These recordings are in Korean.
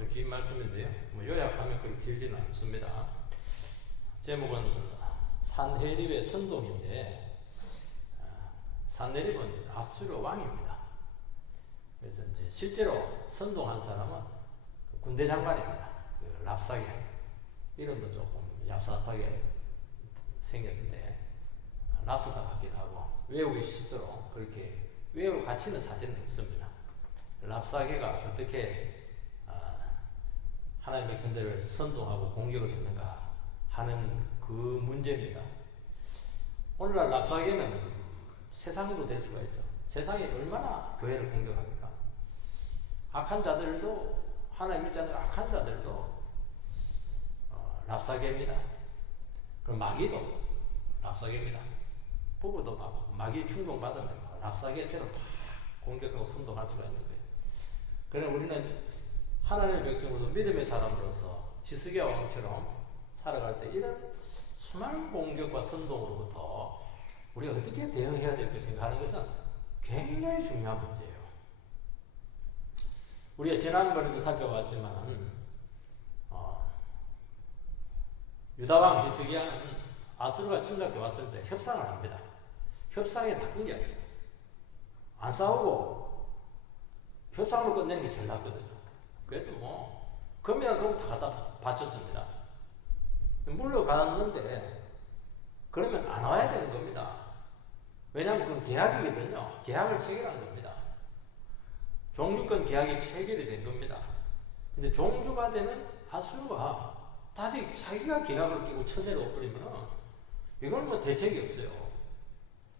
좀 긴 말씀인데요. 요약하면 그렇게 길지는 않습니다. 제목은 산헤립의 선동인데, 산헤립은 아수르 왕입니다. 그래서 이제 실제로 선동한 사람은 군대 장관입니다. 그 랍사게, 이름도 조금 얍삽하게 생겼는데 랍스타 같기도 하고 외우기 쉽도록 그렇게 외울 가치는 사실은 없습니다. 랍사게가 어떻게 하나님의 백성들을 선동하고 공격을 했는가 하는 그 문제입니다. 오늘날 랍사게는 세상으로 될 수가 있죠. 세상이 얼마나 교회를 공격합니까? 악한 자들도, 하나님 믿지 않는 악한 자들도 랍사게입니다. 그 마귀도 랍사게입니다. 부부도 마귀 충동받으면 랍사게처럼 막 공격하고 선동할 수가 있는 거예요. 그러나 우리는 하나님의 백성으로서 믿음의 사람으로서 히스기야 왕처럼 살아갈 때 이런 수많은 공격과 선동으로부터 우리가 어떻게 대응해야 될 것인가 하는 것은 굉장히 중요한 문제예요. 우리가 지난번에도 살펴봤지만 유다왕 히스기야는 아수르가 침략해 왔을 때 협상을 합니다. 협상이 나쁜 게 아니에요. 안 싸우고 협상으로 끝내는 게 제일 낫거든요. 그래서 금이랑 금 다 갖다 바쳤습니다. 물러갔는데 그러면 안 와야 되는 겁니다. 왜냐하면 그건 계약이거든요. 계약을 체결한 겁니다. 종주권 계약이 체결이 된 겁니다. 근데 종주가 되는 아수르가 다시 자기가 계약을 끼고 쳐내려 버리면 이건 대책이 없어요.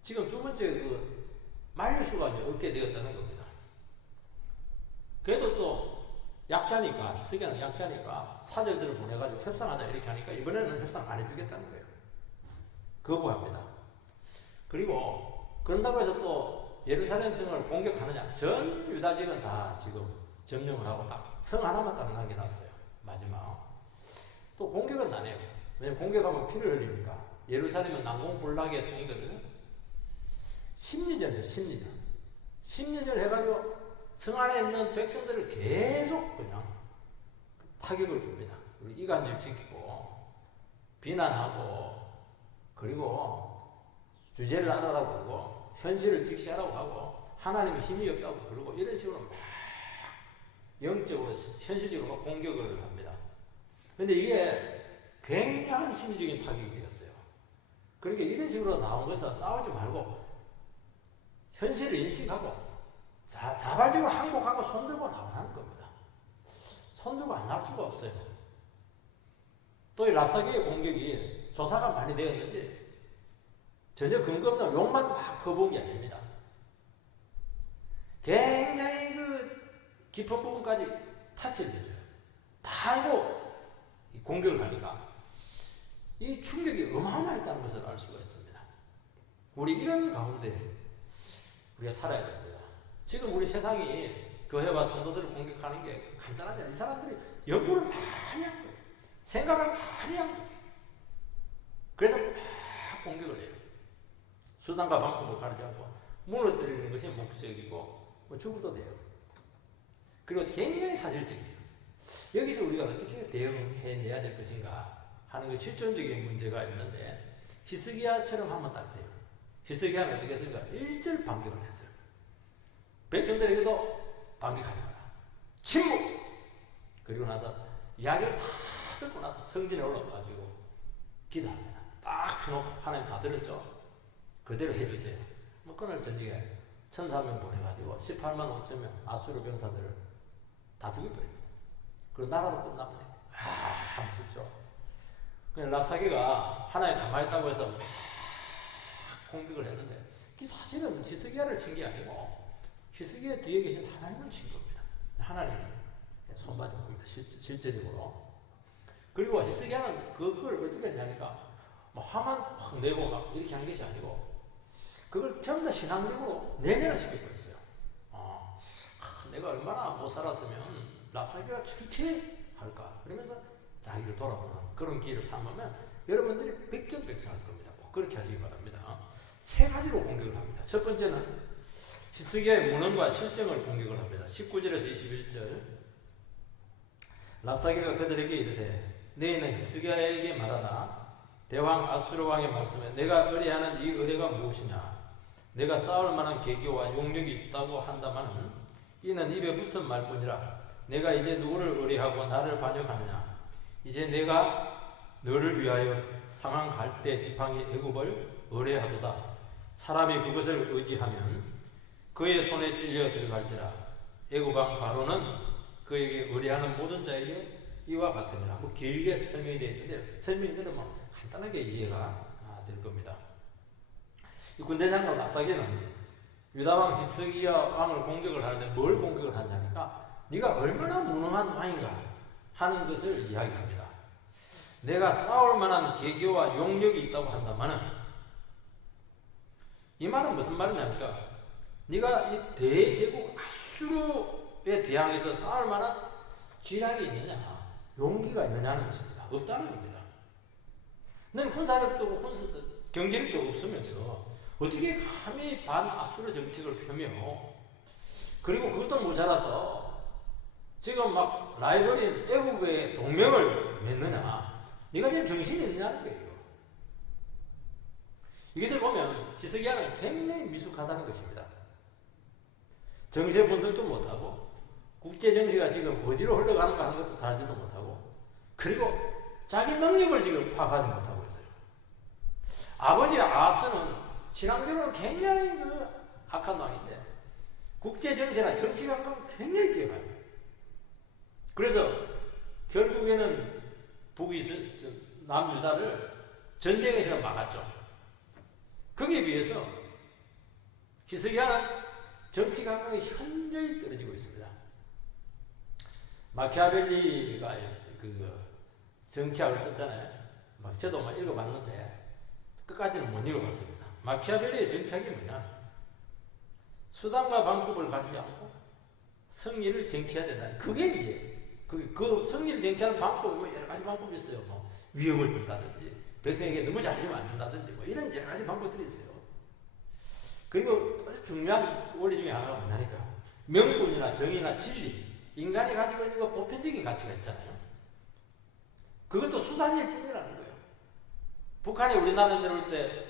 지금 두 번째 만류수가 얻게 되었다는 겁니다. 그래도 또 약자니까, 히스기야는 약자니까 사절들을 보내가지고 협상하자 이렇게 하니까 이번에는 협상 안 해주겠다는 거예요. 거부합니다. 그리고 그런다고 해서 또 예루살렘 성을 공격하느냐? 전 유다 지역은 다 지금 점령을 하고 딱 성 하나만 딱 남겨놨어요. 마지막. 또 공격은 안 해요. 왜냐면 공격하면 피를 흘리니까. 예루살렘은 난공불락의 성이거든요. 심리전이에요, 심리전. 심리전 해가지고 성 안에 있는 백성들을 계속 그냥 타격을 줍니다. 그리고 이간질 시키고, 비난하고, 그리고 주제를 하라고 그러고, 현실을 직시하라고 하고, 하나님의 힘이 없다고 그러고, 이런 식으로 막 영적으로, 현실적으로 공격을 합니다. 근데 이게 굉장한 심리적인 타격이 되었어요. 그러니까 이런 식으로 나온 것은 싸우지 말고, 현실을 인식하고, 자발적으로 항복하고 손들고 나오는 겁니다. 손들고 안 나올 수가 없어요. 또 이 랍사게의 공격이 조사가 많이 되었는지 전혀 근거 없는 욕만 막 퍼부은 게 아닙니다. 굉장히 깊은 부분까지 타치를 해줘요. 다 알고 공격을 하니까 이 충격이 어마어마했다는 것을 알 수가 있습니다. 우리 이런 가운데 우리가 살아야 됩니다. 지금 우리 세상이 교회와 성도들을 공격하는 게 간단하지 않아요. 이 사람들이 연구를 많이 한 거예요. 생각을 많이 한 거예요. 그래서 막 공격을 해요. 수단과 방법을 가리지 않고 무너뜨리는 것이 목적이고 죽어도 돼요. 그리고 굉장히 사실적이에요. 여기서 우리가 어떻게 대응해내야 될 것인가 하는 그 실존적인 문제가 있는데 히스기야처럼 하면 딱 돼요. 히스기야는 어떻게 했습니까? 1절 반격을 했어요. 백성들에게도 반격하지 마라. 침묵! 그리고 나서 이야기를 다 듣고 나서 성전에 올라가가지고 기도합니다. 딱 펴놓고 하나님 다 들었죠? 그대로 해주세요. 그날 전직에 1,400명 보내가지고 18만 5천 명 아수르 병사들을 다 죽여버립니다. 그리고 나라도 끝나버려요. 무섭죠? 그냥 랍사게가 하나님 가만히 있다고 해서 막 공격을 했는데 사실은 히스기야를 친 게 아니고 히스기야 뒤에 계신 하나님을 친 겁니다. 하나님이 손봐준 겁니다. 실제적으로. 그리고 히스기야는 그걸 어떻게 했냐니까 화만 확 내고 막 이렇게 한 것이 아니고 그걸 전부 다 신앙적으로 내면을 시켜버렸어요. 내가 얼마나 못 살았으면 랍사게가 저렇게 할까? 그러면서 자기를 돌아보는 그런 기회를 삼으면 여러분들이 백전백승할 겁니다. 꼭 그렇게 하시기 바랍니다. 세 가지로 공격을 합니다. 첫 번째는 히스기야의 무능과 실정을 공격을 합니다. 19절에서 21절 랍사게가 그들에게 이르되 너희는 히스기야에게 말하라. 대왕 아수르 왕의 말씀에 내가 의뢰하는 이 의뢰가 무엇이냐? 내가 싸울 만한 계교와 용력이 있다고 한다마는 이는 입에 붙은 말뿐이라. 내가 이제 누구를 의뢰하고 나를 반역하느냐? 이제 내가 너를 위하여 상한 갈대 지팡이 애굽을 의뢰하도다. 사람이 그것을 의지하면 그의 손에 찔려 들어갈지라. 애굽 왕 바로는 그에게 의뢰하는 모든 자에게 이와 같으니라. 뭐 길게 설명이 되어 있는데 설명이 들으면 간단하게 이해가 될 겁니다. 이 군대 장관 랍사게는 유다왕 히스기야 왕을 공격을 하는데 뭘 공격을 하냐니까 네가 얼마나 무능한 왕인가 하는 것을 이야기합니다. 내가 싸울 만한 계교와 용력이 있다고 한다마는 이 말은 무슨 말이냐니까 네가 이 대제국 아수르에 대항해서 싸울 만한 기량이 있느냐 용기가 있느냐는 것입니다. 없다는 겁니다. 너는 군사력도 없고 경제력도 없으면서 어떻게 감히 반아수르 정책을 펴며 그리고 그것도 모자라서 지금 막 라이벌인 애국의 동맹을 맺느냐 네가 지금 정신이 있느냐는 거예요. 이것을 보면 히스기야는 굉장히 미숙하다는 것입니다. 정세 분석도 못하고 국제 정세가 지금 어디로 흘러가는가 하는 것도 잘 알지도 못하고 그리고 자기 능력을 지금 파악하지 못하고 있어요. 아버지 아스는 신앙적으로 굉장히 악한 왕인데 국제 정세나 정치 감각은 굉장히 뛰어나요. 그래서 결국에는 남유다를 전쟁에서 막았죠. 거기에 비해서 히스기야는 정치 감각이 현저히 떨어지고 있습니다. 마키아벨리가 그 정치학을 썼잖아요. 저도 막 읽어봤는데 끝까지는 못 읽어봤습니다. 마키아벨리의 정책이 뭐냐? 수단과 방법을 가지지 않고 승리를 쟁취해야 된다. 그게 이제 그 승리를 쟁취하는 방법이 뭐 여러 가지 방법이 있어요. 뭐 위협을 준다든지 백성에게 너무 잘해주면 안 된다든지 뭐 이런 여러 가지 방법들이 있어요. 그리고 아주 중요한 원리 중에 하나가 뭐냐니까 명분이나 정의나 진리 인간이 가지고 있는 거 보편적인 가치가 있잖아요. 그것도 수단일 뿐이라는 거예요. 북한이 우리나라에 내려올 때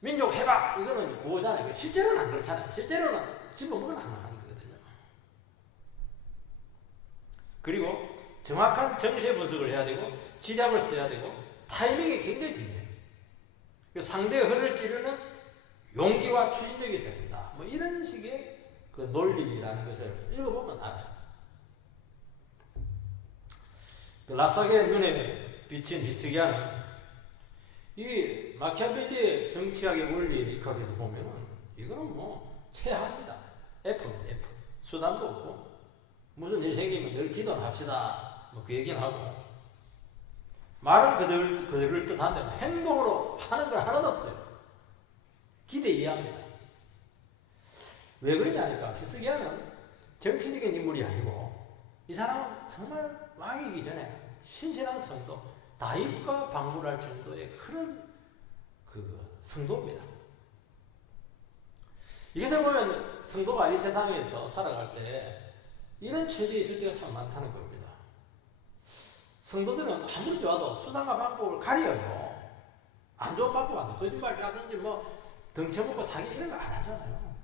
민족 해방 이거는 구호잖아요. 실제로는 안 그렇잖아요. 실제로는 집어먹은 안 하는 거거든요. 그리고 정확한 정세 분석을 해야 되고 지략을 써야 되고 타이밍이 굉장히 중요해요. 상대의 허를 찌르는 용기와 추진력이 있어야 된다. 뭐 이런 식의 그 논리라는 것을 읽어보면 알아요. 그 랍사게의 눈에 비친 히스기야는 이 마키아벨리의 정치학의 원리에 입각해서 보면은 이거는 뭐 최하입니다. F입니다. F. 수단도 없고 무슨 일 생기면 늘 기도합시다. 뭐 그 얘기는 하고 말은 그들을 뜻한데 행동으로 하는 건 하나도 없어요. 기대 이해합니다. 왜 그러냐니까 히스기야는 정치적인 인물이 아니고 이 사람은 정말 왕이기 전에 신실한 성도 다윗과 방문할 정도의 그런 성도입니다. 이것을 보면 성도가 이 세상에서 살아갈 때 이런 처지에 있을 때가 참 많다는 겁니다. 성도들은 아무리 좋아도 수단과 방법을 가려요. 안 좋은 방법 안 써. 거짓말이라든지 뭐 등쳐먹고 사기 이런 거 안 하잖아요.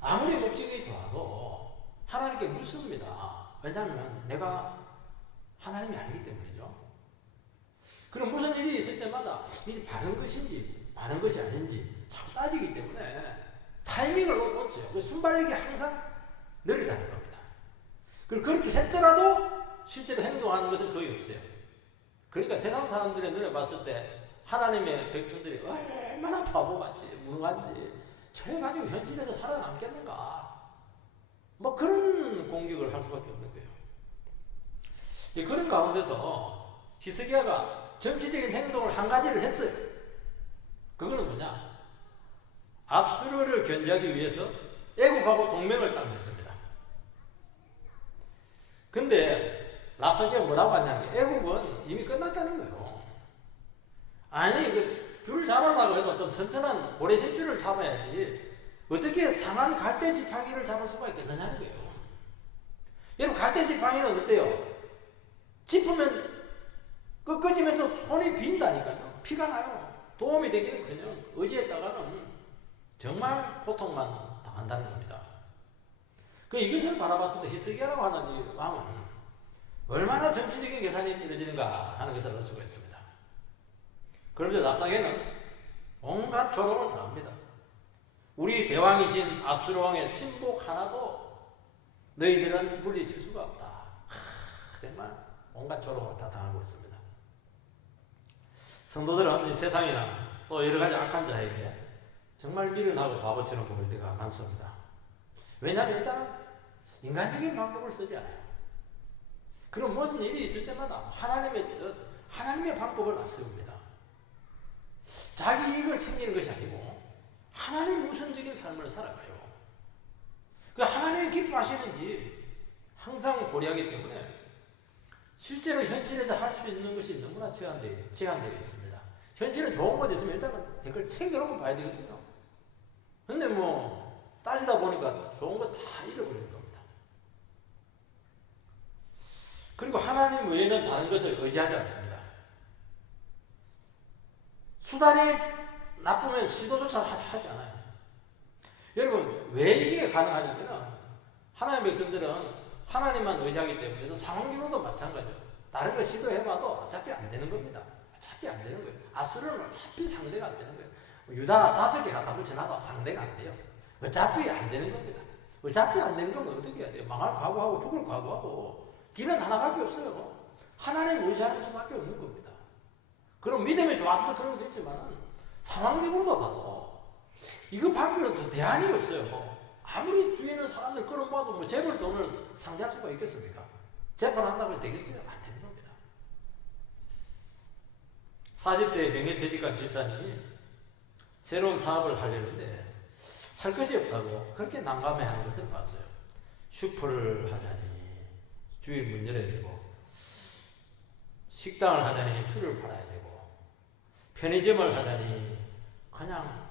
아무리 목적이 좋아도 하나님께 묻습니다. 왜냐하면 내가 하나님이 아니기 때문이죠. 그럼 무슨 일이 있을 때마다 이게 바른 것인지 바른 것이 아닌지 자꾸 따지기 때문에 타이밍을 놓쳐요. 순발력이 항상 느리다는 겁니다. 그리고 그렇게 했더라도 실제로 행동하는 것은 거의 없어요. 그러니까 세상 사람들의 눈에 봤을 때 하나님의 백성들이 얼마나 바보같이 무능한지 저래 가지고 현실에서 살아남겠는가 뭐 그런 공격을 할 수밖에 없는 거예요. 그런 가운데서 히스기야가 정치적인 행동을 한 가지를 했어요. 그거는 뭐냐? 아수르를 견제하기 위해서 애굽하고 동맹을 딱 맺습니다. 근데 랍사게가 뭐라고 하냐면 애굽은 이미 끝났다는 거예요. 아니 줄 잡으려고 해도 좀 튼튼한 고래심줄을 잡아야지 어떻게 상한 갈대 지팡이를 잡을 수가 있겠느냐는 거예요. 여러분 갈대 지팡이는 어때요? 짚으면 꺾어지면서 손이 빈다니까요. 피가 나요. 도움이 되기는커녕 의지했다가는 정말 고통만 당한다는 겁니다. 이것을 바라봤을 때 히스기야라고 하는 이 왕은 얼마나 정치적인 계산이 떨어지는가 하는 것을 알 수가 있습니다. 그러면서 랍사게는 온갖 조롱을 당합니다. 우리 대왕이신 아수르 왕의 신복 하나도 너희들은 물리칠 수가 없다. 정말 온갖 조롱을 다 당하고 있습니다. 성도들은 이 세상이나 또 여러 가지 악한 자에게 정말 미련하고 바보처럼 보일 때가 많습니다. 왜냐하면 일단은 인간적인 방법을 쓰지 않아요. 그럼 무슨 일이 있을 때마다 하나님의 방법을 앞세웁니다. 자기 이익을 챙기는 것이 아니고 하나님 우선적인 삶을 살아가요. 하나님이 기뻐하시는지 항상 고려하기 때문에 실제로 현실에서 할 수 있는 것이 너무나 제한되어 있습니다. 현실에 좋은 것 있으면 일단은 그걸 챙겨놓고 봐야 되거든요. 근데 따지다 보니까 좋은 거 다 잃어버리는 겁니다. 그리고 하나님 외에는 다른 것을 의지하지 않습니다. 수단이 나쁘면 시도조차 하지 않아요. 여러분, 왜 이게 가능하냐면 하나님의 백성들은 하나님만 의지하기 때문에 그래서 상황적으로도 마찬가지예요. 다른 걸 시도해봐도 어차피 안 되는 겁니다. 어차피 안 되는 거예요. 아수르는 어차피 상대가 안 되는 거예요. 유다 5개 갖다 붙여놔도 상대가 안 돼요. 어차피 안 되는 겁니다. 어차피 안 되는 건 어떻게 해야 돼요? 망할 각오하고 죽을 각오하고 길은 하나밖에 없어요. 하나님 의지하는 수밖에 없는 겁니다. 그럼 믿음이 좋아서 그런 것도 있지만 상황적으로도 봐도 이거 밖에는 또 대안이 없어요. 아무리 뒤에 있는 사람들 끌어모아도 재벌 돈을 상대할 수가 있겠습니까? 재판한다고 해서 되겠어요? 안 되는 겁니다. 40대 명예퇴직한 집사님이 새로운 사업을 하려는데 할 것이 없다고 그렇게 난감해하는 것을 봤어요. 슈퍼를 하자니 주일 문 열어야 되고, 식당을 하자니 술을 팔아야 되고, 편의점을 하자니 그냥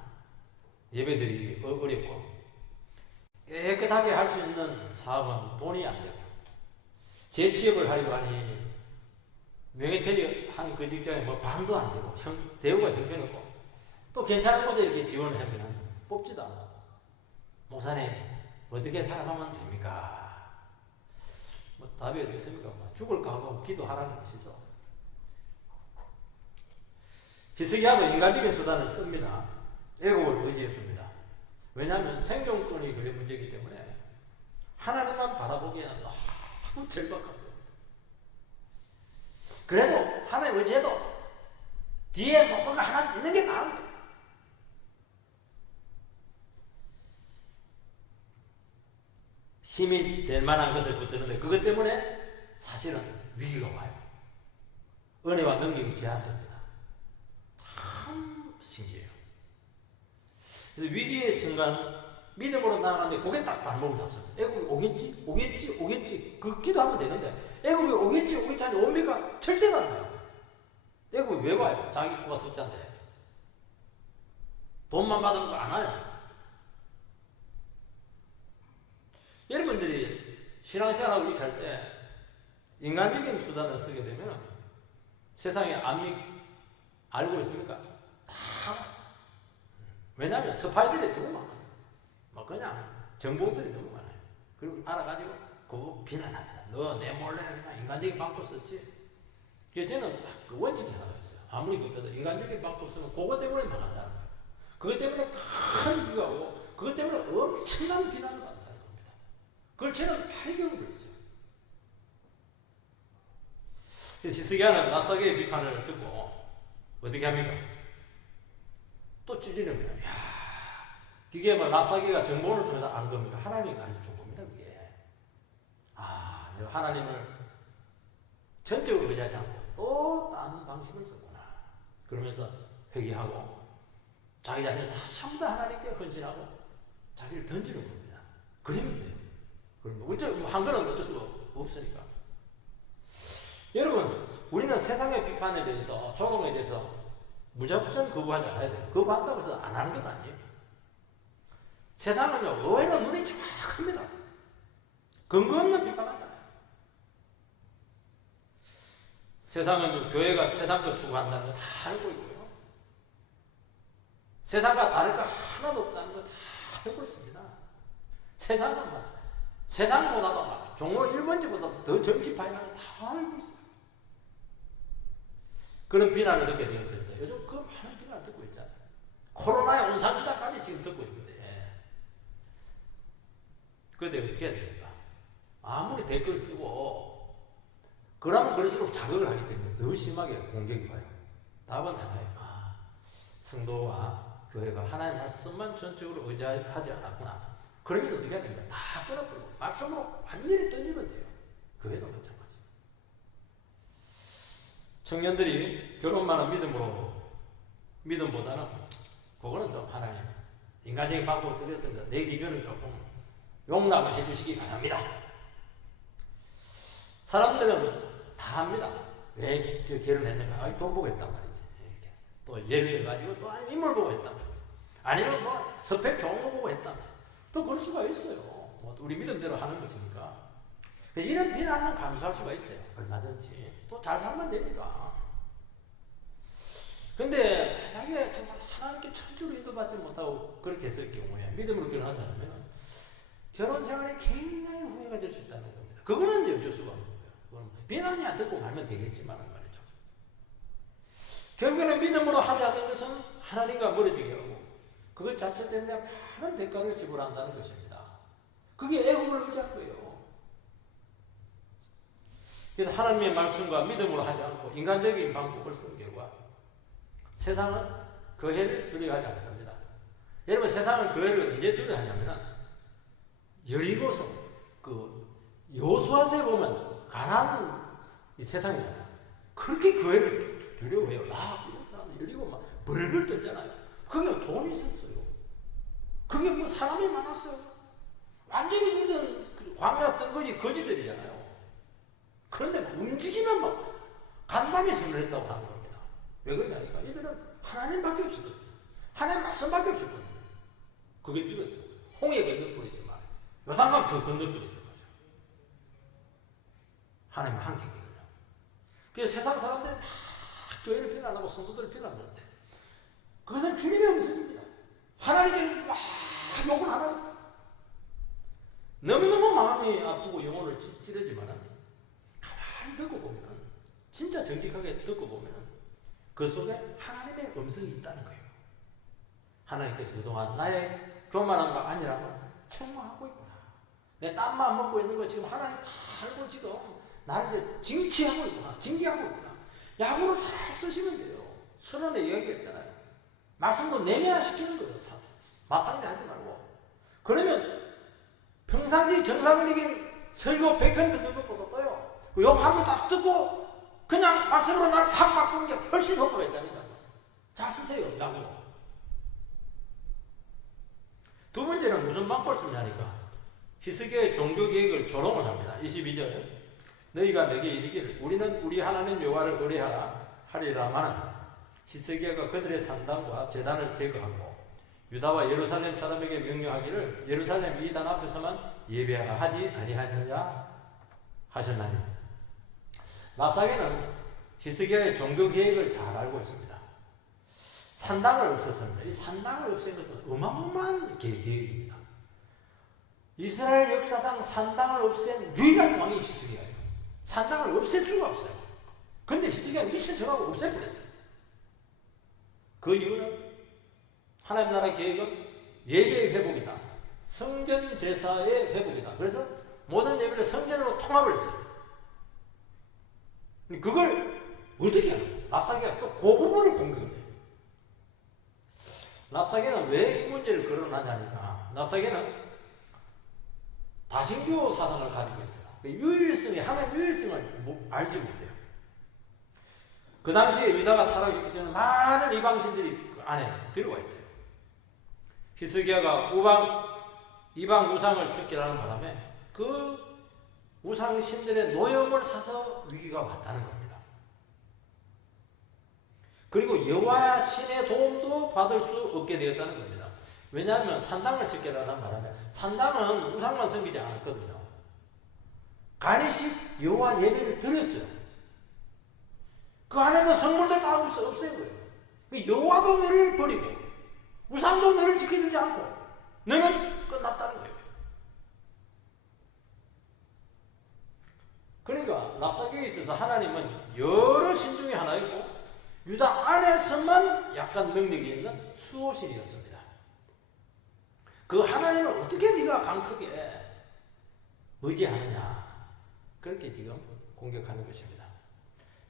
예배드리기 어렵고, 깨끗하게 할 수 있는 사업은 돈이 안 되고, 재취업을 하려고 하니 명예퇴직한 그 직장에 반도 안 되고, 대우가 형편없고, 또 괜찮은 곳에 이렇게 지원을 하면 뽑지도 않아. 목사님, 어떻게 살아가면 됩니까? 답이 어디 있습니까? 죽을까 하고 기도하라는 것이죠. 히스기야도 인간적인 수단을 씁니다. 애국을 의지했습니다. 왜냐하면 생존권이 그런 문제이기 때문에 하나님만 바라보기에는 너무 절박합니다. 그래도 하나님 의지해도 뒤에 뭔가 하나 있는 게 나은 거예요. 힘이 될 만한 것을 붙드는데 그것 때문에 사실은 위기가 와요. 은혜와 능력이 제한됩니다. 참 신기해요. 그래서 위기의 순간 믿음으로 나아가는데 그게 딱 발목을 잡습니다. 애굽이 오겠지 그 기도하면 되는데 애굽이 오겠지 하니 옵니까? 절대로 안 와요. 애굽이 왜 와요? 자기 코가 숫자인데 돈만 받으면 안 와요. 여러분들이 신앙생활을 이렇게 할 때 인간적인 수단을 쓰게 되면 세상에 알고 있습니까? 다. 왜냐하면 스파이들이 너무 많거든. 그냥 정보들이 너무 많아요. 그리고 알아가지고 그거 비난합니다. 너 내 몰래 그냥 인간적인 방법 썼지. 그래서 저는 딱 그 원칙이 하나 있어요. 아무리 급해도 인간적인 방법 쓰면 그거 때문에 망한다는 거예요. 그것 때문에 큰 위기가 오고 그것 때문에 엄청난 비난을 받는다는 겁니다. 그걸 저는 발견하고 있어요. 히스기야는 랍사게의 비판을 듣고 어떻게 합니까? 또 찔리는 거예요. 야, 이게 랍사게가 정보를 통해서 안 겁니까? 하나님이 가르쳐 준 겁니다. 그게. 내가 하나님을 전적으로 의지하지 않고 또 다른 방식을 썼구나. 그러면서 회개하고 자기 자신을 다시 한번 하나님께 헌신하고 자기를 던지는 겁니다. 그러면 돼요. 그러면 한 거는 어쩔 수가 없으니까. 여러분, 우리는 세상의 비판에 대해서, 조롱에 대해서 무작정 거부하지 않아야 돼요. 거부한다고 해서 안 하는 것도 아니에요. 세상은요, 의외로 눈이 정확합니다. 근거 없는 비판하잖아요. 세상은 교회가 세상 거 추구한다는 거 다 알고 있고요. 세상과 다를 거 하나도 없다는 거 다 알고 있습니다. 세상은 맞아. 세상보다도 맞아. 종로 1번지보다도 더 정치파이라는 거 다 알고 있어요. 그런 비난을 듣게 되었습니다. 요즘 그 많은 비난을 듣고 있잖아요. 코로나의 온상기다까지 지금 듣고 있는데. 그때 어떻게 해야 됩니까? 아무리 댓글 쓰고, 그러면 그럴수록 자극을 하기 때문에 더 심하게 공격이 와요. 답은 하나예요. 성도와 교회가 하나의 말씀만 전적으로 의지하지 않았구나. 그러면서 어떻게 해야 됩니까? 다 끊어버리고, 말씀으로 완전히 던지면 돼요. 교회도 마찬가지. 청년들이 결혼만은 믿음보다는, 그거는 좀 하나님, 인간적인 방법을 쓰겠서 내 기준을 조금 용납을 해주시기 바랍니다. 사람들은 다 합니다. 왜 결혼했는가? 돈 보고 했단 말이지. 이렇게. 또 예를 들어가지고 또 인물 보고 했단 말이지. 아니면 뭐 스펙 좋은 거 보고 했단 말이지. 또 그럴 수가 있어요. 뭐 우리 믿음대로 하는 것이니까. 이런 비난은 감수할 수가 있어요. 얼마든지. 또 잘 살면 되니까. 근데 만약에 정말 하나님께 천주로 인도받지 못하고 그렇게 했을 경우에 믿음으로 결혼하지 않으면 결혼 생활이 굉장히 후회가 될 수 있다는 겁니다. 그거는 이제 어쩔 수가 없는 거예요. 비난이 안 듣고 말면 되겠지만 말이죠. 결국에는 믿음으로 하지 않는 것은 하나님과 멀어지게 하고 그것 자체 때문에 많은 대가를 지불한다는 것입니다. 그게 애국을 의지한 거예요. 그래서 하나님의 말씀과 믿음으로 하지 않고 인간적인 방법을 쓴 결과 세상은 교회를 두려워하지 않습니다. 여러분 세상은 교회를 언제 두려워하냐면은 여리고서 그 여호수아서에 보면 가나안 이 세상이잖아요. 그렇게 교회를 두려워해요. 이런 사람들 여리고 막 벌벌 떨잖아요. 그게 돈이 있었어요. 그게 뭐 사람이 많았어요. 완전히 믿은 광야 뜬거지 거지들이잖아요. 그런데 막 움직이면 막 간담이 선언했다고 하는 겁니다. 왜 그러냐니까 이들은 하나님밖에 없었거든요. 하나님 말씀밖에 없었거든요. 그게 지금 홍해 건너버리지 말아요. 요단강 그 건너버리지 마죠. 하나님은 한계거든요. 그래서 세상 사람들이 막 교회를 비난하고 성도들을 비난하는데 그것은 주님의 음성입니다. 하나님께 막 욕을 하는 너무너무 마음이 아프고 영혼을 찌르지만은 가만히 듣고 보면 진짜 정직하게 듣고 보면 그 속에 하나님의 음성이 있다는 거예요. 하나님께서 그동안 나의 교만한 거 아니라고 책망하고 있구나. 내 땀만 먹고 있는 거 지금 하나님 다 알고 지금 나를 이제 징치하고 있구나. 징계하고 있구나. 약으로 잘 쓰시면 돼요. 선언에 이야기했잖아요. 말씀도 내면화시키는 거예요. 맞상대 하지 말고. 그러면 평상시 정상적인 설교 100편 듣는 것보다도요. 그 욕 한 번 딱 듣고 그냥 말씀으로 나를 팍 바꾸는 게 훨씬 효과가 있다니까요. 잘 쓰세요. 약으로. 두 번째는 무슨 방법을 쓰냐니까 히스기야의 종교개혁을 조롱을 합니다. 22절 너희가 내게 이르기를 우리는 우리 하나님 여호와를 의뢰하라 하리라마는 히스기야가 그들의 산당과 제단을 제거하고 유다와 예루살렘 사람에게 명령하기를 예루살렘 이단 앞에서만 예배하라 하지 아니하느냐 하셨나니. 랍사게는 히스기야의 종교개혁을 잘 알고 있습니다. 산당을 없앴습니다. 이 산당을 없앤 것은 어마어마한 계획입니다. 이스라엘 역사상 산당을 없앤 유일한 왕이 히스기야예요. 산당을 없앨 수가 없어요. 그런데 히스기야는 미친 척하고 없애버렸어요. 그 이유는 하나님 나라 계획은 예배의 회복이다. 성전 제사의 회복이다. 그래서 모든 예배를 성전으로 통합을 했어요. 그걸 어떻게 하는 랍사게가 또 그 부분을 공격해요. 랍사게는 왜 이 문제를 거론하냐니까 랍사게는 다신교 사상을 가지고 있어요. 유일성이 하나님 유일성을 알지 못해요. 그 당시에 유다가 타락했기 때문에 많은 이방신들이 그 안에 들어와 있어요. 히스기야가 이방 우상을 척결하는 바람에 그 우상신들의 노역을 사서 위기가 왔다는 겁니다. 그리고 여호와 신의 도움도 받을 수 없게 되었다는 겁니다. 왜냐하면 산당을 척결하는 바람에 산당은 우상만 섬기지 않았거든요. 간이식 여호와 예배를 드렸어요. 앞에서 없애는 거예요. 그 여호와도 너를 버리고 우상도 너를 지켜주지 않고 너는 끝났다는 거예요. 그러니까 랍사계에 있어서 하나님은 여러 신 중에 하나이고 유다 안에서만 약간 능력이 있는 수호신이었습니다. 그 하나님을 어떻게 네가 강크게 의지하느냐, 그렇게 지금 공격하는 것입니다.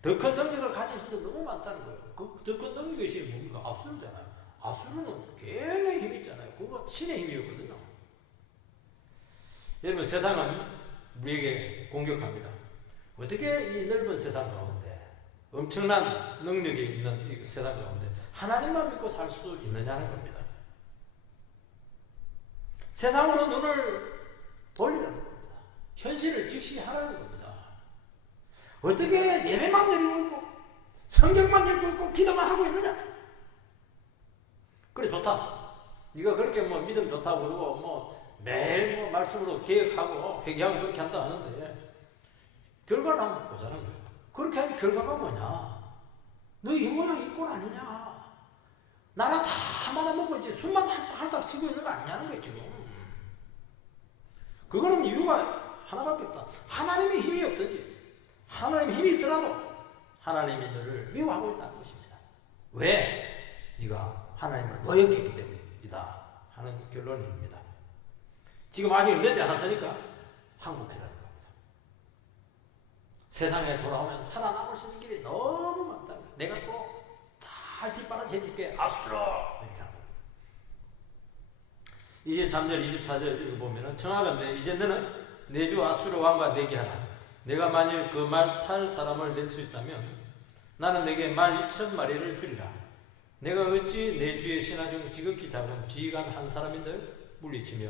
더 큰 능력을 가진 신도 너무 많다는 거예요. 그 더 큰 능력의 신이 뭡니까? 아수르잖아요. 아수르는 굉장히 힘이 있잖아요. 그거 신의 힘이었거든요. 여러분, 세상은 우리에게 공격합니다. 어떻게 이 넓은 세상 가운데, 엄청난 능력이 있는 이 세상 가운데 하나님만 믿고 살 수 있느냐는 겁니다. 세상으로 눈을 돌리라는 겁니다. 현실을 직시하라는 겁니다. 어떻게 예배만 드리고 있고 성경만 읽고 있고 기도만 하고 있느냐? 그래, 좋다. 네가 그렇게 뭐 믿음 좋다고 그러고 뭐 매일 뭐 말씀으로 개혁하고 회개하고 그렇게 한다 하는데 결과를 한번 보자는 거예요. 그렇게 하는 결과가 뭐냐? 너 이 모양 이 꼴 아니냐? 나랑 다 말아먹고 이제 숨만 할딱 쉬고 있는 거 아니냐는 거예요, 지금. 그거는 이유가 하나밖에 없다. 하나님의 힘이 없든지 하나님의 힘이 있더라도 하나님이 너를 미워하고 있다는 것입니다. 왜? 네가 하나님을 노역했기 때문이다 하는 결론입니다. 지금 아직 늦지 않았으니까 항복해라는 겁니다. 세상에 돌아오면 살아남을 수 있는 길이 너무 많다. 내가 또 잘 뒷바라지 해줄게. 아수로! 이렇게 하는 겁니다. 23절 24절 읽어보면 청하건대 이제 너는 내 주 아수르 왕과 내기하라. 내가 만일 그 말 탈 사람을 낼 수 있다면 나는 내게 말 2,000마리를 주리라. 내가 어찌 내 주의 신하 중 지극히 작은 지휘관 한 사람인들 물리치며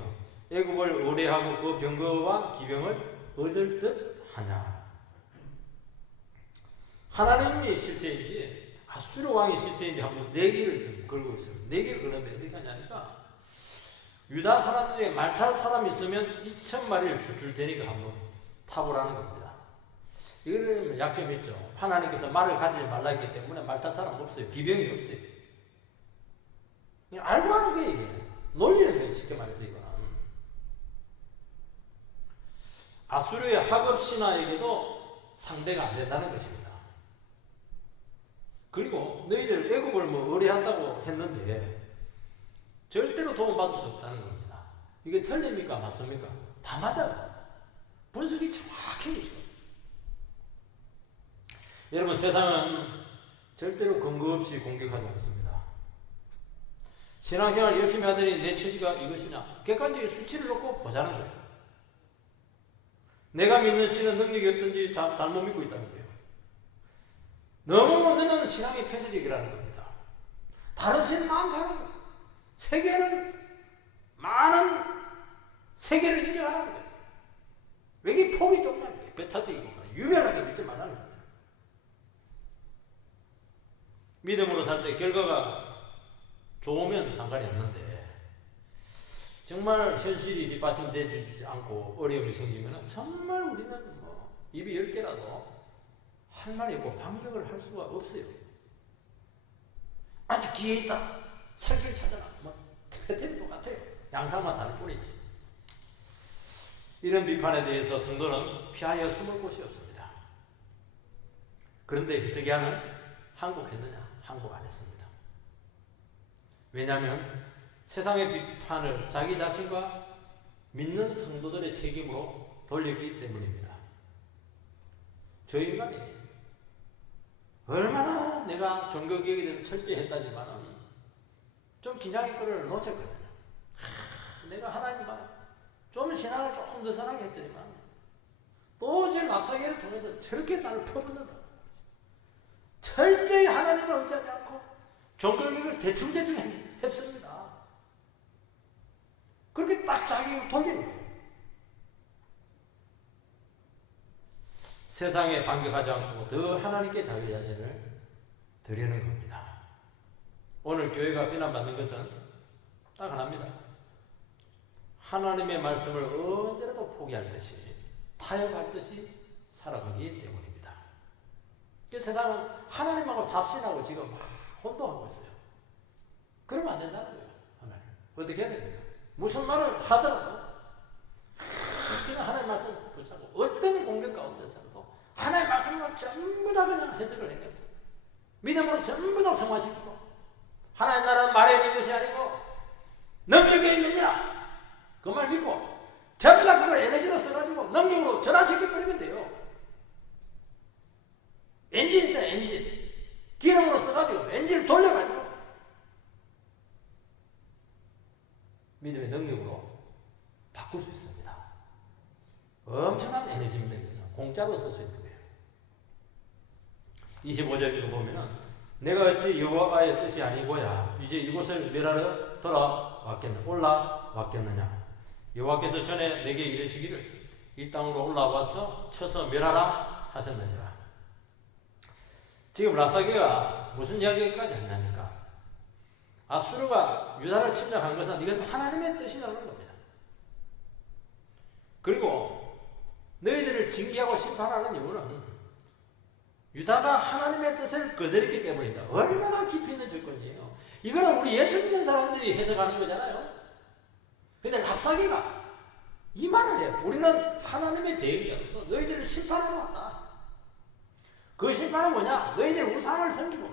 애굽을 오래하고 그 병거와 기병을 얻을 듯 하냐. 하나님이 실세인지 아수르 왕이 실세인지 한번 내기를 지금 걸고 있습니다. 내기를 거는데 어떻게 하냐니까 유다 사람 중에 말 탈 사람이 있으면 2,000마리를 줄 테니까 한번 타보라는 겁니다. 이거는 약점이 있죠. 하나님께서 말을 가지지 말라 했기 때문에 말 탈 사람 없어요. 기병이 없어요. 그냥 알고 하는 거예요, 이게. 놀리는 거예요, 쉽게 말해서 이거는. 아수르의 하급 신하에게도 상대가 안 된다는 것입니다. 그리고 너희들 애굽을 뭐 의뢰한다고 했는데 절대로 도움받을 수 없다는 겁니다. 이게 틀립니까? 맞습니까? 다 맞아요. 분석이 정확해요. 여러분, 세상은 절대로 근거 없이 공격하지 않습니다. 신앙생활 열심히 하더니 내 처지가 이것이냐? 객관적인 수치를 놓고 보자는 거예요. 내가 믿는 신은 능력이 없든지 잘못 믿고 있다는 거예요. 너무 너는 신앙의 폐쇄적이라는 겁니다. 다른 신은 많다는 거예요. 세계는 많은 세계를 인정하라는 거예요. 왜 이게 폭이 좁냐는 거예요. 배타적이고 유별하게 믿지 말라는 거예요. 믿음으로 살 때 결과가 좋으면 상관이 없는데 정말 현실이 뒷받침되지 않고 어려움이 생기면 정말 우리는 뭐 입이 10개라도 할 말이 없고 반격을 할 수가 없어요. 아직 기회 있다. 살 길 찾아라. 뭐 패턴이 똑같아요. 양상만 다를 뿐이지. 이런 비판에 대해서 성도는 피하여 숨을 곳이 없습니다. 그런데 히스기야는 항복했느냐? 항복 안 했습니다. 왜냐하면 세상의 비판을 자기 자신과 믿는 성도들의 책임으로 돌렸기 때문입니다. 저 인간이 얼마나 내가 종교개혁에 대해서 철저했다지만 좀 긴장의 끈을 놓쳤거든요. 내가 하나님과 좀 신앙을 조금 느슨하게 했더니만 또 저 납사계를 통해서 저렇게 나를 퍼붓는다. 철저히 하나님을 의지하지 않고 종교개혁을 대충 했습니다. 그렇게 딱 자기 돌리는 거예요. 세상에 반격하지 않고 더 하나님께 자기 자신을 드리는 겁니다. 오늘 교회가 비난받는 것은 딱 하나입니다. 하나님의 말씀을 언제라도 포기할 듯이 타협할 듯이 살아가기 때문입니다. 이 세상은 하나님하고 잡신하고 지금 혼동하고 있어요. 그러면 안 된다는 거예요. 하나님. 어떻게 해야 됩니까? 무슨 말을 하더라도 그냥 하나님 말씀 붙잡고 어떤 공격 가운데서도 하나님 말씀을 전부 다 그냥 해석을 해요. 믿음으로 전부 다 성화시키고 하나님 나라는 말에 있는 것이 아니고 능력에 있느니라 그 말 믿고 전부 다 그걸 에너지로 써가지고 능력으로 전환시켜버리면 돼요. 엔진 있잖아요. 엔진 기름으로 써가지고 엔진을 돌려가지고 믿음의 능력으로 바꿀 수 있습니다. 엄청난 에너지입니다. 이것은 공짜로 쓸 수 있는 거예요. 25절에 보면은 내가 어찌 여호와의 뜻이 아니고야 이제 이곳을 멸하러 올라왔겠느냐. 여호와께서 전에 내게 이르시기를 이 땅으로 올라와서 쳐서 멸하라 하셨느니라. 지금 랍사게가 무슨 이야기까지 했냐니까 아수르가 유다를 침략한 것은 이건 하나님의 뜻이라는 겁니다. 그리고 너희들을 징계하고 심판하는 이유는 유다가 하나님의 뜻을 거절했기 때문이다. 얼마나 깊이 있는 조건이에요. 이거는 우리 예수 믿는 사람들이 해석하는 거잖아요. 근데 랍사게가 이 말을 해요. 우리는 하나님의 대행자로서 너희들을 심판하러 왔다. 그 심판은 뭐냐? 너희들 우상을 섬기고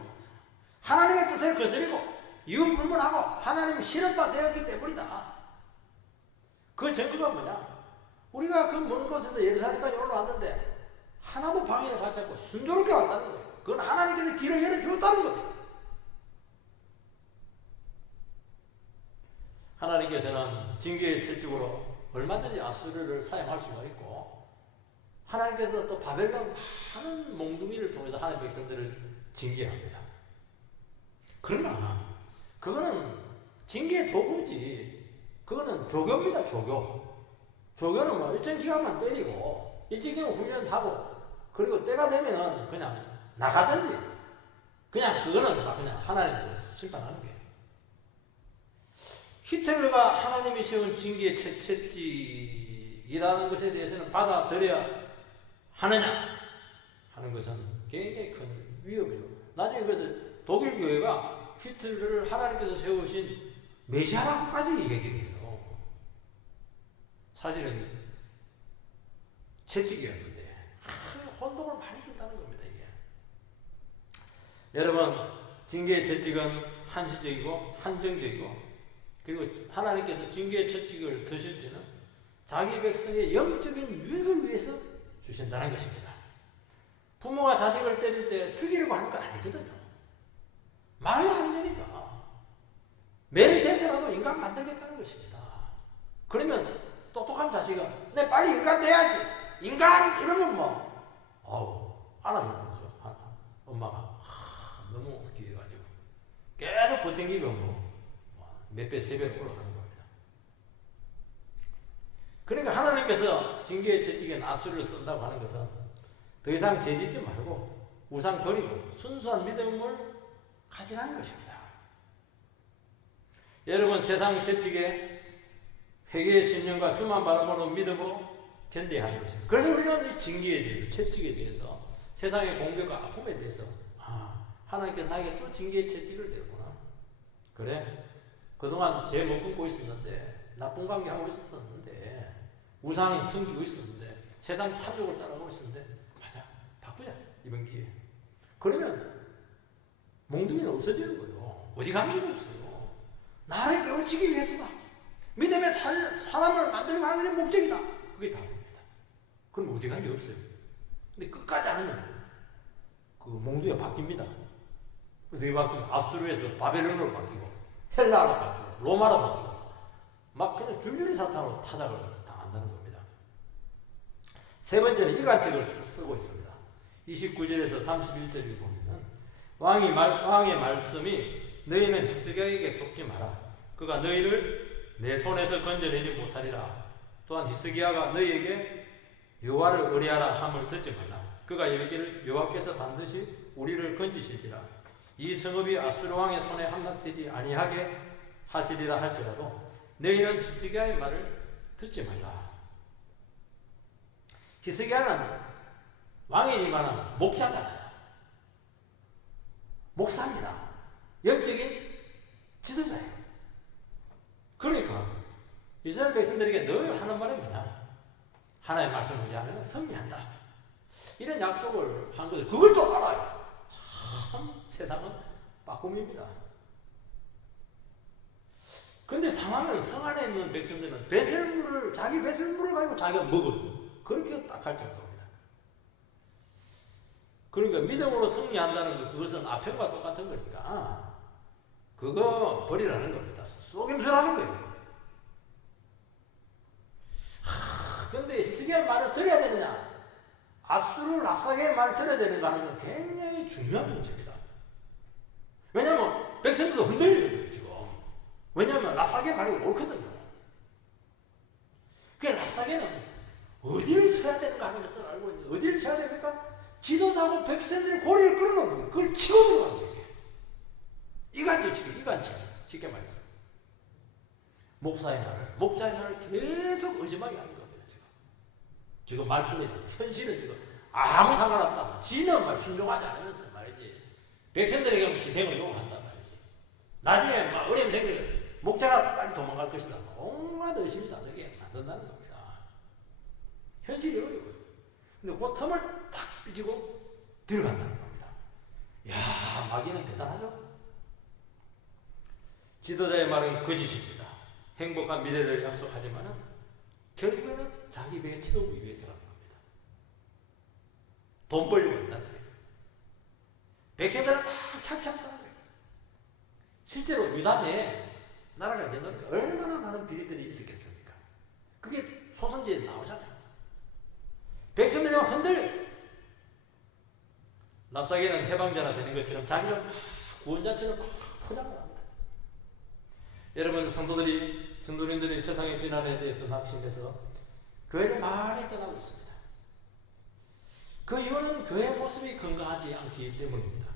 하나님의 뜻을 거스리고 이웃 불문하고 하나님 싫어바 되었기 때문이다. 그 증거가 뭐냐? 우리가 그 먼 곳에서 예루살렘까지 올라왔는데 하나도 방해를 받지 않고 순조롭게 왔다는 거예요. 그건 하나님께서 길을 열어주었다는 겁니다. 하나님께서는 징계의 실적으로 얼마든지 아수르를 사용할 수가 있고 하나님께서 또 바벨론 많은 몽둥이를 통해서 하나님 백성들을 징계합니다. 그러나 그거는 징계의 도구지. 그거는 조교입니다. 조교는 뭐 일정 기간만 때리고 일정 기간 훈련하고 그리고 때가 되면 그냥 나가든지 그냥 그거는 그냥 하나님으로 심판하는 거예요. 히틀러가 하나님이 세운 징계의 채찍이라는 것에 대해서는 받아들여야 하느냐 하는 것은 굉장히 큰 위협이죠. 나중에 그것을 독일 교회가 히틀러를 하나님께서 세우신 메시아라고까지 얘기해요. 사실은 채찍이었는데 혼동을 많이 준다는 겁니다. 이게. 여러분 징계의 채찍은 한시적이고 한정적이고 그리고 하나님께서 징계의 채찍을 드실 때는 자기 백성의 영적인 유익을 위해서 주신다는 것입니다. 부모가 자식을 때릴 때 죽이려고 하는 거 아니거든요. 말도 안 되니까. 매를 대서라도 인간 만들겠다는 것입니다. 그러면 똑똑한 자식은 내 빨리 인간 돼야지. 인간! 이러면 안아주는 거죠. 엄마가 너무 기해가지고 계속 버팅기면 몇 배, 세 배로 올라가는 겁니다. 그러니까 하나님께서 징계의 채찍에 나수를 쓴다고 하는 것은 더 이상 죄짓지 말고 우상 버리고 순수한 믿음을 가지라는 것입니다. 여러분 세상 채찍에 회개의 심령과 주만 바라보는 믿음으로 견뎌야 하는 것입니다. 그래서 우리는 이 징계에 대해서 채찍에 대해서 세상의 공격과 아픔에 대해서 하나님께서 나에게 또 징계의 채찍을 내렸구나. 그래 그동안 죄 못 끊고 있었는데 나쁜 관계 하고 있었는데 우상 섬기고 있었는데 세상 탐욕을 따라가고 있었는데 맞아 바꾸자 이번 기회에. 그러면 몽둥이는 없어지는 거예요. 어디 관계가 없어요. 나를 깨우치기 위해서다. 믿음의 사람을 만들고 하는 게 목적이다. 그게 다입니다. 그럼 어디 관계 없어요. 근데 끝까지 안 하면 그 몽둥이가 바뀝니다. 어떻게 바뀌고 아수르에서 바벨론으로 바뀌고 헬라로 바뀌고 로마로 바뀌고 막 그냥 줄줄이 사탄으로 타작을 당한다는 겁니다. 세 번째는 이간책을 쓰고 있습니다. 29절에서 31절을 보면 왕의 말씀이 너희는 히스기야에게 속지 마라. 그가 너희를 내 손에서 건져내지 못하리라. 또한 히스기야가 너희에게 여호와를 의뢰하라 함을 듣지 말라. 그가 이르기를 여호와께서 반드시 우리를 건지시리라. 이 성읍이 아수르 왕의 손에 함락되지 아니하게 하시리라 할지라도 너희는 히스기야의 말을 듣지 말라. 히스기야는 왕이지만 목자잖아요. 하나의 말씀을 의지하면 승리한다. 이런 약속을 한 거예요. 그걸 또 알아요. 참 세상은 빠꿈입니다. 근데 상황은 성 안에 있는 백성들은 배설물을, 자기 배설물을 가지고 자기가 먹어요. 그렇게 딱할 정도입니다. 그러니까 믿음으로 승리한다는 것, 그것은 아편과 똑같은 거니까 그거 버리라는 겁니다. 속임수라는 거예요. 그런데 히스기야의 말을 들어야 되느냐, 아수르 랍사게의 말을 들어야 되는가 하는 건 굉장히 중요한 문제입니다. 왜냐하면 백성들도 흔들리는 거예요 지금. 왜냐하면 랍사게의 말이 옳거든요. 그 랍사게는 어디를 쳐야 되는가 하는 것을 알고 있는데, 어디를 쳐야 됩니까? 지도자고 백성들의 고리를 끌어놓는 거예요. 그걸 치고 들어가는 거예요. 이간질치기, 이간질. 쉽게 말해서 목사의 말을, 목자의 말을 계속 의심하게 하는 겁니다. 지금 말뿐이다. 현실은 지금 아무 상관없다. 지는 말 순종하지 않으면서 말이지, 백성들에게 희생을 요구한단 말이지. 나중에 막 어려움 생기면 목자가 빨리 도망갈 것이다. 온갖 의심이 다 되게 만든다는 겁니다. 현실이 어려워요. 근데 그 틈을 탁 삐지고 들어간다는 겁니다. 야, 마귀는 대단하죠? 지도자의 말은 거짓입니다. 행복한 미래를 약속하지만은 결국에는 자기 배에 채우기 위해서라는 겁니다. 돈 벌려고 한다는 거예요. 백성들은 막 착착하는 거예요. 실제로 유다 내에 나라가 있는 얼마나 많은 비리들이 있었겠습니까? 그게 소선지에 나오잖아요. 백성들이 흔들려요. 랍사게는 해방자나 되는 것처럼 자기를 막 구원자처럼 막 포장을 합니다. 여러분, 성도들이, 전도인들이 세상의 비난에 대해서 낙심해서 교회를 많이 떠나고 있습니다. 그 이유는 교회의 모습이 건강하지 않기 때문입니다.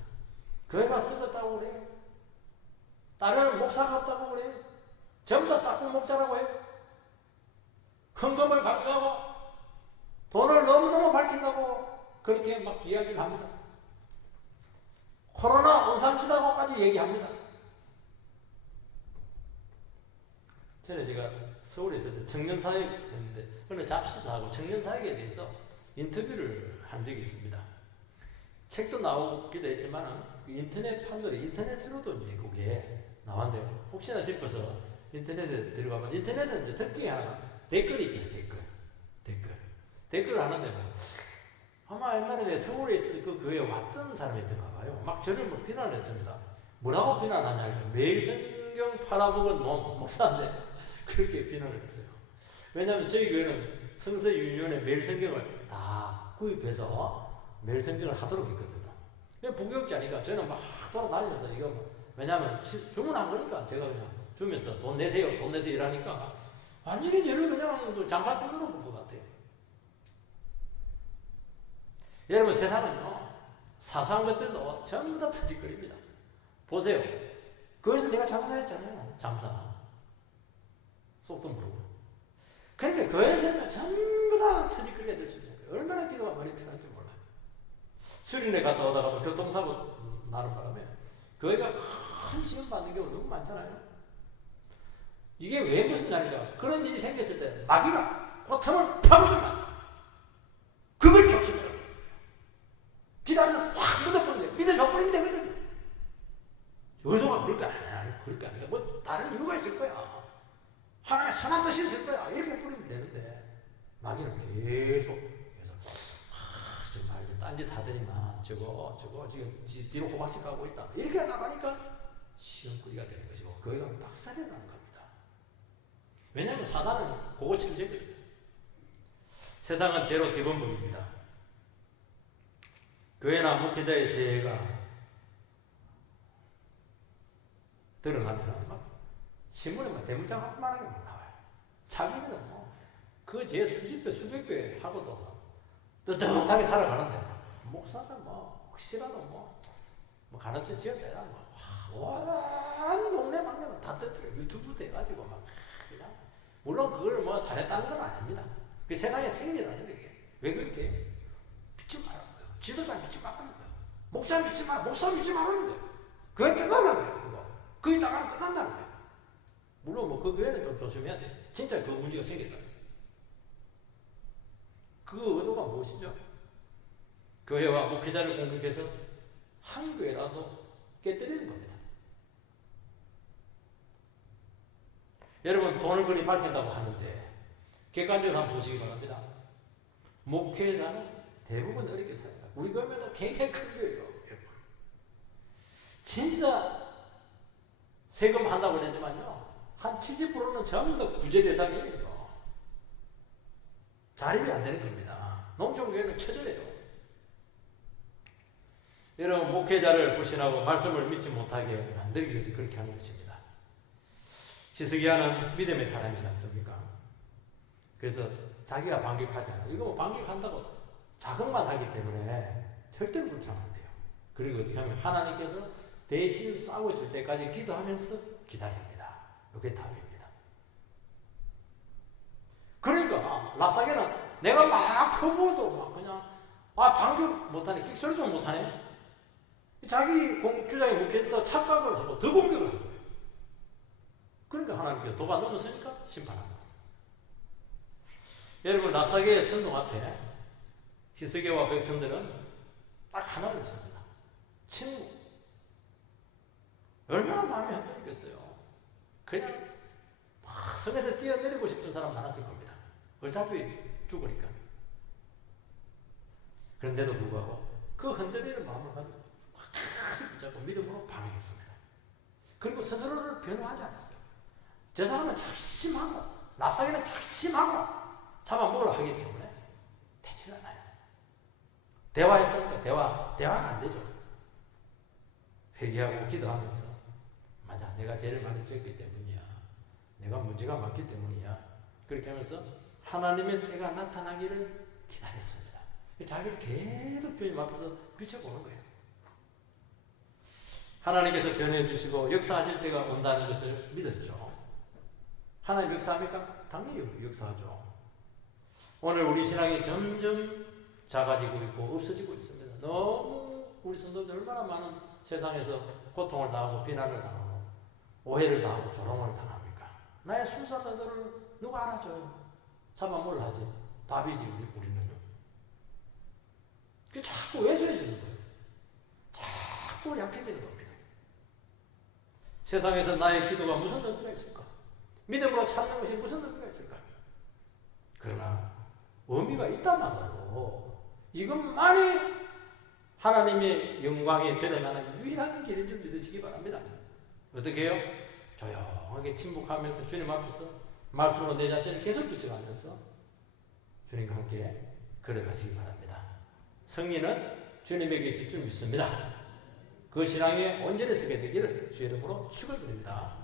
교회가 썩었다고 그래요. 다른 목사 같다고 그래요. 전부 다 싹둑 목자라고 해요. 헌금을 강요하고 돈을 너무너무 밝힌다고 그렇게 막 이야기를 합니다. 코로나 온상지다고까지 얘기합니다. 전에 제가 서울에 있을 때 청년사역 했는데, 어느 잡지사하고 청년사역에 대해서 인터뷰를 한 적이 있습니다. 책도 나오기도 했지만 인터넷 판들이, 인터넷으로도 이제 그게 나왔는데요. 혹시나 싶어서 인터넷에 들어가면, 인터넷은 이제 특징이 하나, 댓글이 있잖아요. 댓글을 하는데 뭐, 아마 옛날에 서울에 있을 때 그 교회에 왔던 사람이 있던가 봐요. 막 저를 뭐 비난을 했습니다. 뭐라고 비난하냐, 매일 성경 팔아먹은 목사인데 그렇게 비난을 했어요. 왜냐하면 저희 교회는 성서윤리원에 매일 성경을 다 구입해서 매일 성경을 하도록 했거든요. 부교육자니까 저는 막 돌아다니면서 이거 왜냐하면 주문한 거니까 제가 그냥 주면서 돈 내세요 이러니까 완전히 저를 그냥 그 장사꾼으로 본 것 같아요. 여러분, 세상은요, 사소한 것들도 전부 다 터질거립니다. 보세요. 그래서 내가 장사했잖아요. 장사. 속도 모르고. 그러니까 교회에서는 전부 다 터질거리가 될 수 있는 거예요. 얼마나 기도가 많이 필요한지 몰라요. 수련회 갔다 오다가 교통사고 나는 바람에 교회가 큰 시험 받는 경우 너무 많잖아요. 이게 왜 무슨 날인가? 그런 일이 생겼을 때 마귀가 그 틈을 파고든다. 그걸 조심해라. 기다려서 싹 묻어버리면 믿어줘버리면 되거든. 의도가 그럴 거 아니야. 그럴 거 아니야. 뭐 다른 이유가 있을 거야. 하나님의 선한 뜻이 있을 거야. 이렇게 뿌리면 되는데 마귀는 계속 정말 이제 딴짓 하더니만 저거 지금 뒤로 호박씩 가고 있다. 이렇게 나가니까 시험거리가 되는 것이고 거기가 박살이 나는 겁니다. 왜냐하면 사단은 그거 천재거든요. 세상은 죄로 뒤범벅입니다. 교회나 목회자의 죄가 드러나면 막 신문에 막 대문짝 한만하게 나와요. 자기는 그 죄 수십 배 수백 배 하고도 떳떳하게 살아가는데 목사가 혹시라도 뭐 간업체 지었다 온 동네 막내만 다 떠들어요. 유튜브 돼가지고 막 그냥 물론 그걸 잘했다는 건 아닙니다. 그 세상의 생리라는 거예요. 왜 그렇게 믿지 말라는 거예요. 지도자 믿지 말라는 거예요. 목사 믿지 말라, 목사 믿지 말라는 거예요. 그게 끝나는 거예요. 그거 거기 나가면 끝난다는 거예요. 물론 그 교회는 좀 조심해야 돼. 진짜 그 문제가 생겼다. 그 의도가 무엇이죠? 교회와 목회자를 공격해서 한 교회라도 깨뜨리는 겁니다. 여러분 돈을 그리 밝힌다고 하는데 객관적으로 한번 보시기 바랍니다. 목회자는 대부분 어렵게 살아요. 우리 교회도 굉장히 큰 교회예요. 진짜 세금 한다고 그랬지만요. 한 70%는 전부 다 구제 대상이에요. 자립이 안 되는 겁니다. 농촌교회는 처절해요. 여러분 목회자를 불신하고 말씀을 믿지 못하게 만들기 위해서 그렇게 하는 것입니다. 히스기야는 믿음의 사람이지 않습니까? 그래서 자기가 반격하잖아요. 이거 뭐 반격한다고 자극만 하기 때문에 절대로 그렇게 하면 안 돼요. 그리고 어떻게 하면 하나님께서 대신 싸워줄 때까지 기도하면서 기다립니다. 이게 답입니다. 그러니까 랍사게는 내가 막 커보도 막 그냥 반격 못하네, 끽소리 좀 못하네. 자기 주장이 못해준다고 착각을 하고 더 공격을 하는 거예요. 그러니까 하나님께서 도가 넘었으니까 심판합니다. 여러분 랍사게의 선동 앞에 히스기야와 백성들은 딱 하나를 했습니다. 침묵. 얼마나 마음이 흔들리겠어요. 그냥 막 성에서 뛰어내리고 싶은 사람 많았을 겁니다. 어차피 죽으니까. 그런데도 불구하고 그 흔들리는 마음을 가지고 확 붙잡고 믿음으로 반응했습니다. 그리고 스스로를 변호하지 않았어요. 저 사람은 작심하고 랍사게는 작심하고 잡아먹으려 하기 때문에 되질 않아요. 대화했으니까 대화가 안 되죠. 회개하고 기도하면서 맞아, 내가 죄를 많이 지었기 때문이야. 내가 문제가 많기 때문이야. 그렇게 하면서 하나님의 때가 나타나기를 기다렸습니다. 자기를 계속 주님 앞에서 비춰보는 거예요. 하나님께서 변해 주시고 역사하실 때가 온다는 것을 믿었죠. 하나님 역사합니까? 당연히 역사하죠. 오늘 우리 신앙이 점점 작아지고 있고 없어지고 있습니다. 너무 우리 성도들 얼마나 많은 세상에서 고통을 당하고 비난을 당하고 오해를 당하고 조롱을 당합니까? 나의 순수한 의도를 누가 알아줘요? 잡아먹으려 하지. 답이지 우리는요. 그게 자꾸 왜소해지는 거예요. 자꾸 약해지는 겁니다. 세상에서 나의 기도가 무슨 의미가 있을까? 믿음으로 찾는 것이 무슨 의미가 있을까? 그러나 의미가 있다마도 이것만이 하나님의 영광에 드러나는 유일한 길인 줄 믿으시기 바랍니다. 어떻게 해요? 조용하게 침묵하면서 주님 앞에서 말씀으로 내 자신을 계속 비춰가면서 주님과 함께 걸어가시기 바랍니다. 승리는 주님에게 있을 줄 믿습니다. 그 신앙에 온전히 서게 되기를 주의 이름으로 축원드립니다.